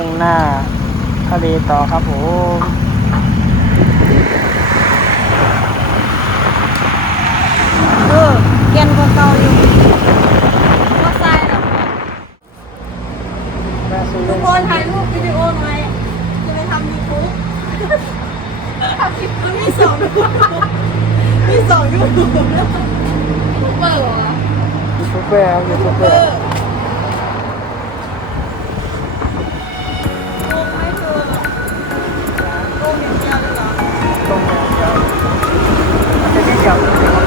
มุ่งหน้าทะเลต่อครับผมเกียนกว่าเก่าอยู่ก็ทรายแล้วทุกคนถ่ายรูปวิดีโอหน่อยจะไปทำยูทูบทำคลิปมันมีสองยูทูบมีสองยูทูบนะยูทูบเบอร์เหรอยูทูบเบอร์ครับยูทูบเบอร์โกงไหมเธอโกงอย่างเดียวเลยเหรอตรงนี้ครับมันจะยิ่งยาวขึ้นไปครับ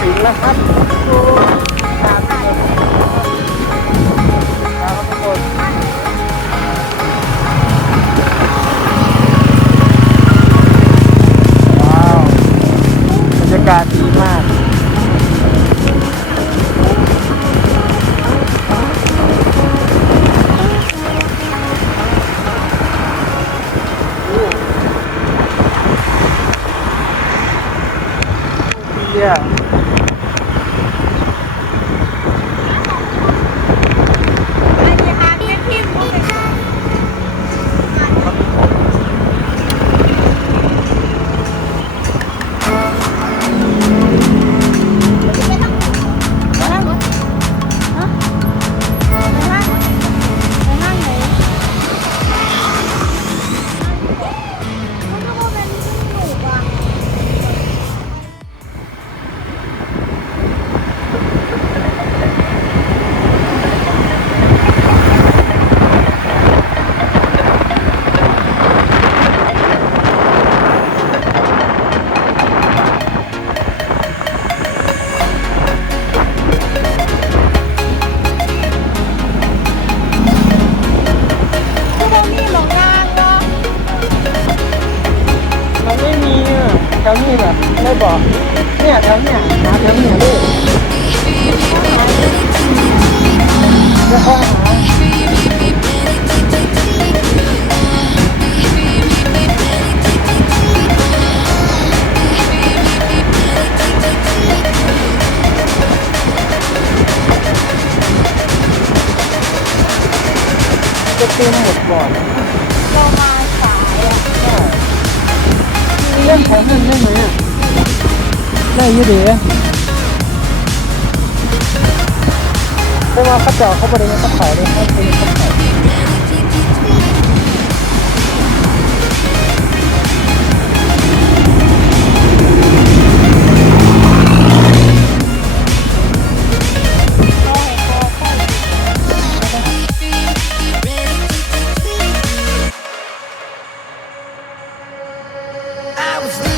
ถึงแล้วครับทุกคนครับทุกคนว้าวบรรยากาศดีมากเยี่ยมแถวนี้แบบไม่บอกเนี่ยแถวเนี้ยหาแถวเนี้ยเลยจะค่อยหาจะเต็มหมดก่อนเรามาสายอ่ะเล่นแถวนั้นได้ไหมอ่ะได้เยอะดีเพราะว่าเขาเจาะเขาบริเวณเขาขายเลยเขาเป็นเขาขายI was